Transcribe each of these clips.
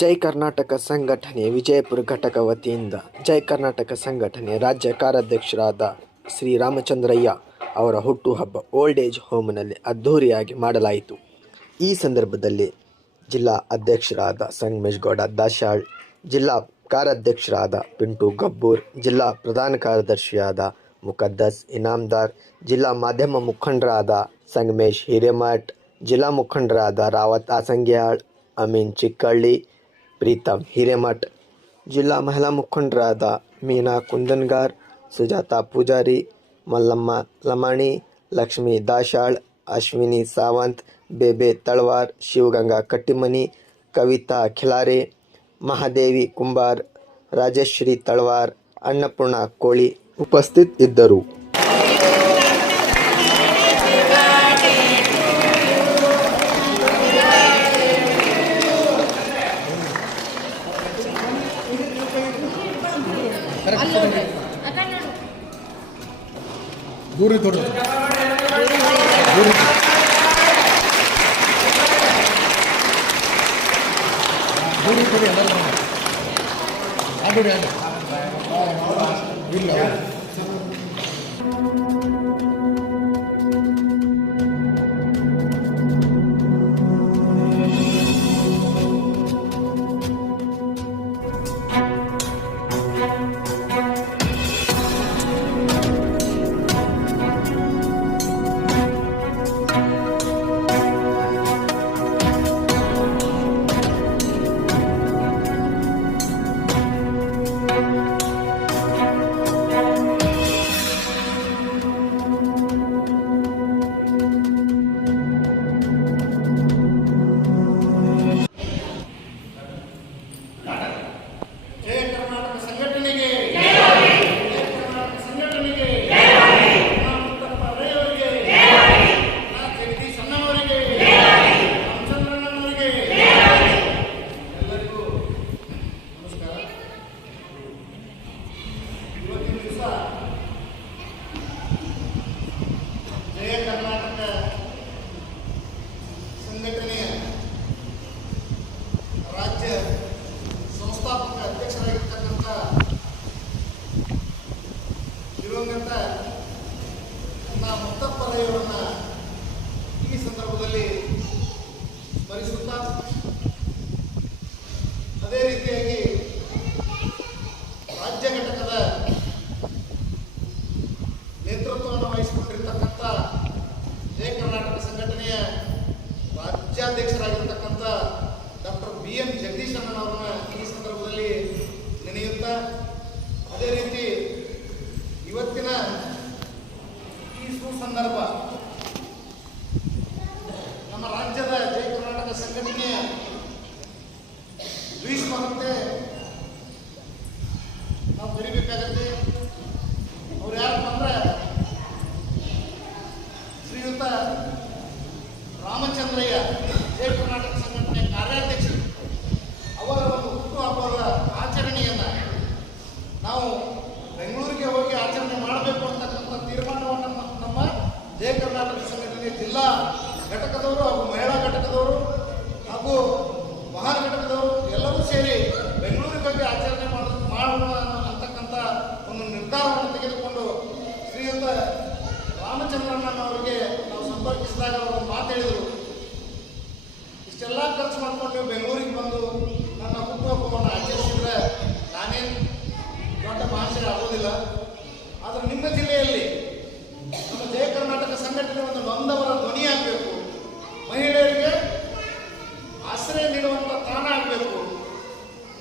ಜೈ ಕರ್ನಾಟಕ ಸಂಘಟನೆ ವಿಜಯಪುರ ಘಟಕ ವತಿಯಿಂದ ಜೈ ಕರ್ನಾಟಕ ಸಂಘಟನೆ ರಾಜ್ಯ ಕಾರ್ಯಾಧ್ಯಕ್ಷರಾದ ಶ್ರೀ ರಾಮಚಂದ್ರಯ್ಯ ಅವರ ಹುಟ್ಟುಹಬ್ಬ ಓಲ್ಡ್ ಏಜ್ ಹೋಮ್ನಲ್ಲಿ ಅದ್ಧೂರಿಯಾಗಿ ಮಾಡಲಾಯಿತು. ಈ ಸಂದರ್ಭದಲ್ಲಿ ಜಿಲ್ಲಾ ಅಧ್ಯಕ್ಷರಾದ ಸಂಗಮೇಶ್ ಗೌಡ ದಾಶಾಳ್, ಜಿಲ್ಲಾ ಕಾರ್ಯಾಧ್ಯಕ್ಷರಾದ ಪಿಂಟು ಗಬ್ಬೂರ್, ಜಿಲ್ಲಾ ಪ್ರಧಾನ ಕಾರ್ಯದರ್ಶಿಯಾದ ಮುಕದ್ದಸ್ ಇನಾಮದಾರ್, ಜಿಲ್ಲಾ ಮಾಧ್ಯಮ ಮುಖಂಡರಾದ ಸಂಗಮೇಶ್ ಹಿರೇಮಠ್, ಜಿಲ್ಲಾ ಮುಖಂಡರಾದ ರಾವತ್ ಆಸಂಗ್ಯಾಳ್, ಅಮೀನ್ ಚಿಕ್ಕಳ್ಳಿ, ಪ್ರೀತಮ್ ಹಿರೇಮಠ್, ಜಿಲ್ಲಾ ಮಹಿಳಾ ಮುಖಂಡರಾದ ಮೀನಾ ಕುಂದನ್ಗಾರ್, ಸುಜಾತಾ ಪೂಜಾರಿ, ಮಲ್ಲಮ್ಮ ಲಮಾಣಿ, ಲಕ್ಷ್ಮೀ ದಾಶಾಳ್, ಅಶ್ವಿನಿ ಸಾವಂತ್, ಬೇಬೆ ತಳವಾರ್, ಶಿವಗಂಗಾ ಕಟ್ಟಿಮನಿ, ಕವಿತಾ ಖಿಲಾರೆ, ಮಹಾದೇವಿ ಕುಂಬಾರ್, ರಾಜಶ್ರೀ ತಳವಾರ್, ಅನ್ನಪೂರ್ಣ ಕೋಳಿ ಉಪಸ್ಥಿತರಿದ್ದರು. ದೂರ ದೂರ ಇಲ್ಲ ಸಂಘಟನೆಯ ರಾಜ್ಯ ಸಂಸ್ಥಾಪಕ ಅಧ್ಯಕ್ಷರಾಗಿರ್ತಕ್ಕಂಥ ದಿವಂಗತ ಮುತ್ತಪ್ಪರಯ್ಯವರನ್ನ ಈ ಸಂದರ್ಭದಲ್ಲಿ ಸ್ಮರಿಸುತ್ತಾ, ಅದೇ ರೀತಿಯಾಗಿ ರಾಜ್ಯ ಘಟಕದ ನೇತೃತ್ವವನ್ನು ವಹಿಸಿಕೊಂಡಿರ್ತಕ್ಕಂಥ ಜೈ ಕರ್ನಾಟಕ ಸಂಘಟನೆಯ ರಾಜ್ಯಾಧ್ಯಕ್ಷರಾಗಿರ್ತಕ್ಕಂಥ ಡಾಕ್ಟರ್ BN ಜಗದೀಶ್ ಅಣ್ಣನವರನ್ನ ಈ ಸಂದರ್ಭದಲ್ಲಿ ನೆನೆಯುತ್ತಾ, ಅದೇ ರೀತಿ ಇವತ್ತಿನ ಈ ಸುಸಂದರ್ಭ ನಮ್ಮ ರಾಜ್ಯದ ಜೈ ಕರ್ನಾಟಕ ಸಂಘಟನೆಯ ಭೀಷ್ಮರಂತೆ ನಾವು ಬರೀಬೇಕಾಗತ್ತೆ. ಅವ್ರು ಯಾರಪ್ಪ ಅಂದ್ರೆ ಶ್ರೀಯುತ ರಾಮಚಂದ್ರಯ್ಯ, ಜೈ ಕರ್ನಾಟಕ ಸಂಘಟನೆ ಕಾರ್ಯಾಧ್ಯಕ್ಷರು. ಅವರ ಒಂದು ಹುಟ್ಟುಹಬ್ಬದ ಆಚರಣೆಯನ್ನು ನಾವು ಬೆಂಗಳೂರಿಗೆ ಹೋಗಿ ಆಚರಣೆ ಮಾಡಬೇಕು ಅಂತಕ್ಕಂಥ ತೀರ್ಮಾನವನ್ನು ನಮ್ಮ ಜೈ ಕರ್ನಾಟಕ ಸಂಘಟನೆ ಜಿಲ್ಲಾ ಘಟಕದವರು ಹಾಗೂ ಮಹಿಳಾ ಘಟಕದವರು ಹಾಗೂ ಮಹಾನ್ ಘಟಕದವರು ಎಲ್ಲರೂ ಸೇರಿ ಬೆಂಗಳೂರಿಗೆ ಹೋಗಿ ಆಚರಣೆ ಮಾಡೋಣ ಅಂತಕ್ಕಂಥ ಒಂದು ನಿರ್ಧಾರವನ್ನು ತೆಗೆದುಕೊಂಡು ಶ್ರೀಯುತ ರಾಮಚಂದ್ರಣ್ಣನವರಿಗೆ ನಾವು ಸಂಪರ್ಕಿಸಿದಾಗ ಅವರು ಮಾತು ಹೇಳಿದರು, ಇಷ್ಟೆಲ್ಲ ಖರ್ಚು ಮಾಡ್ಕೊಂಡು ನೀವು ಬೆಂಗಳೂರಿಗೆ ಬಂದು ನನ್ನ ಹುಟ್ಟುಹಬ್ಬವನ್ನು ಆಚರಿಸಿದ್ರೆ ನಾನೇನು ದೊಡ್ಡ ಮಹಾಶಯ ಆಗೋದಿಲ್ಲ. ಆದರೆ ನಿಮ್ಮ ಜಿಲ್ಲೆಯಲ್ಲಿ ನಮ್ಮ ಜೈ ಕರ್ನಾಟಕ ಸಂಘಟನೆ ಒಂದು ನೊಂದವರ ಧ್ವನಿಯಾಗಬೇಕು, ಮಹಿಳೆಯರಿಗೆ ಆಶ್ರಯ ನೀಡುವಂಥ ತಾಣ ಆಗಬೇಕು,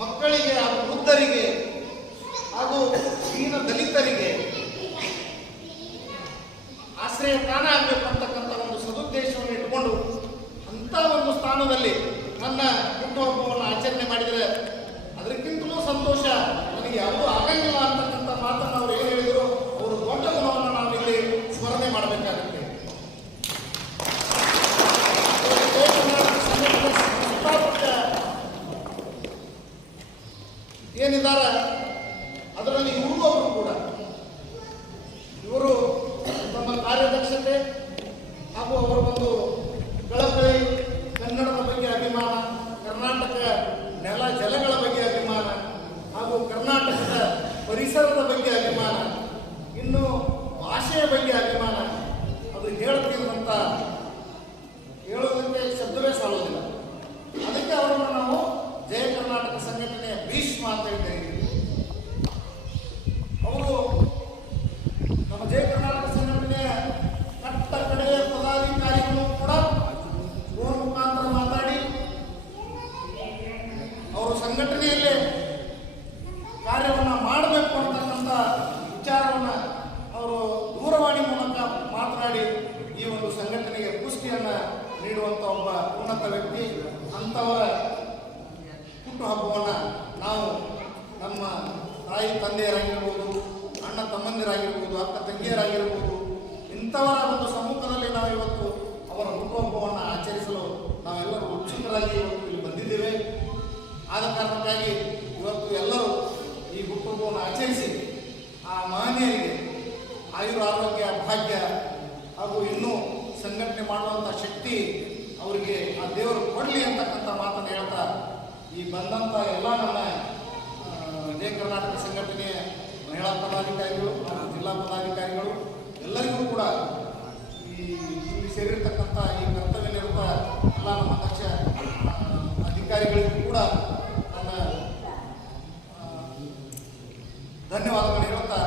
ಮಕ್ಕಳಿಗೆ ಹಾಗೂ ವೃದ್ಧರಿಗೆ ಹಾಗೂ ದೀನ ದಲಿತರಿಗೆ ಆಶ್ರಯ ತಾಣ ಆಗಬೇಕು ಅಂತಕ್ಕಂಥ ಒಂದು ಸದುದ್ದೇಶವನ್ನು ಇಟ್ಕೊಂಡು ಅಂಥ ಒಂದು ಸ್ಥಾನದಲ್ಲಿ ನನ್ನ ಹುಟ್ಟುಹಬ್ಬವನ್ನು ಆಚರಣೆ ಮಾಡಿದರೆ ಅದಕ್ಕಿಂತಲೂ ಸಂತೋಷ ನನಗೆ ಯಾವುದೂ ಆಗಂಗಿಲ್ಲ ಅಂತಕ್ಕಂಥ ಮಾತನ್ನು ಅವರು ಏನು ಹೇಳಿದರು, ಅವರು ದೊಡ್ಡ ಗುಣವನ್ನು ನಾವು ಇಲ್ಲಿ ಸ್ಮರಣೆ ಮಾಡಬೇಕಾಗುತ್ತೆ. ಏನಿದ್ದಾರೆ ಅದರಲ್ಲಿ ಇವರು ಒಬ್ಬರು ಕೂಡ, ಇವರು ತಮ್ಮ ಕಾರ್ಯದಕ್ಷತೆ ಹಾಗೂ ಅವರ ಒಂದು ಕಳಕಳಿ, ಕನ್ನಡದ ಬಗ್ಗೆ ಅಭಿಮಾನ, ಕರ್ನಾಟಕದ ಪರಿಸರದ ಬಗ್ಗೆ ಅಭಿಮಾನ, ಇನ್ನು ಭಾಷೆಯ ಬಗ್ಗೆ ಅಭಿಮಾನ, ಅದು ಹೇಳುತ್ತಿರುವಂಥ ಹೇಳೋದಕ್ಕೆ ಶಬ್ದವೇ ಸಾಲೋದಿಲ್ಲ. ಅದಕ್ಕೆ ಅವರನ್ನು ನಾವು ಜಯ ಕರ್ನಾಟಕ ಸಂಘಟನೆಯ ಭೀಷ್ಮ ಅಂತ ಹೇಳ್ತೇವೆ. ಅವರು ನಮ್ಮ ಜಯ ಕರ್ನಾಟಕ ಸಂಘಟನೆಯ ಕಟ್ಟ ಕಡೆಯ ಪದಾಧಿಕಾರಿಗಳು ಕೂಡ ಫೋನ್ ಮುಖಾಂತರ ಮಾತಾಡಿ ಅವರು ಸಂಘಟನೆಯಲ್ಲೇ ಕಾರ್ಯವನ್ನು ಮಾಡಬೇಕು ಅಂತಕ್ಕಂಥ ವಿಚಾರವನ್ನು ಅವರು ದೂರವಾಣಿ ಮೂಲಕ ಮಾತನಾಡಿ ಈ ಒಂದು ಸಂಘಟನೆಗೆ ಪುಷ್ಟಿಯನ್ನು ನೀಡುವಂಥ ಒಬ್ಬ ಉನ್ನತ ವ್ಯಕ್ತಿ. ಅಂಥವರ ಹುಟ್ಟುಹಬ್ಬವನ್ನು ನಾವು ನಮ್ಮ ತಾಯಿ ತಂದೆಯರಾಗಿರ್ಬೋದು, ಅಣ್ಣ ತಮ್ಮಂದಿರಾಗಿರ್ಬೋದು, ಅಕ್ಕ ತಂಗಿಯರಾಗಿರ್ಬೋದು, ಇಂಥವರ ಒಂದು ಸಮ್ಮುಖದಲ್ಲಿ ನಾವು ಇವತ್ತು ಅವರ ಹುಟ್ಟುಹಬ್ಬವನ್ನು ಆಚರಿಸಲು ನಾವೆಲ್ಲರೂ ಉತ್ಸುಕರಾಗಿ ಇವತ್ತು ಇಲ್ಲಿ ಬಂದಿದ್ದೇವೆ. ಆದ ಕಾರಣಕ್ಕಾಗಿ ಇವತ್ತು ಎಲ್ಲರೂ ಈ ಹುಟ್ಟುಹಬ್ಬವನ್ನು ಆಚರಿಸಿ ಆ ಮಹನೀಯರಿಗೆ ಆಯುರ ಆರೋಗ್ಯ ಭಾಗ್ಯ ಹಾಗೂ ಇನ್ನೂ ಸಂಘಟನೆ ಮಾಡುವಂಥ ಶಕ್ತಿ ಅವರಿಗೆ ಆ ದೇವರು ಕೊಡಲಿ ಅಂತಕ್ಕಂಥ ಮಾತನ್ನು ಹೇಳ್ತಾ, ಈ ಬಂದಂಥ ಎಲ್ಲ ನನ್ನ ಜಯ ಕರ್ನಾಟಕ ಸಂಘಟನೆಯ ಮಹಿಳಾ ಪದಾಧಿಕಾರಿಗಳು ಹಾಗೂ ಜಿಲ್ಲಾ ಪದಾಧಿಕಾರಿಗಳು ಎಲ್ಲರಿಗೂ ಕೂಡ ಇಲ್ಲಿ ಸೇರಿರ್ತಕ್ಕಂಥ ಈ ಕರ್ತವ್ಯ ನಿರತ ಎಲ್ಲ ನಮ್ಮ ದಕ್ಷ ಅಧಿಕಾರಿಗಳಿಗೂ ಕೂಡ ನನ್ನ ಧನ್ಯವಾದಗಳು ಹೇಳುತ್ತಾ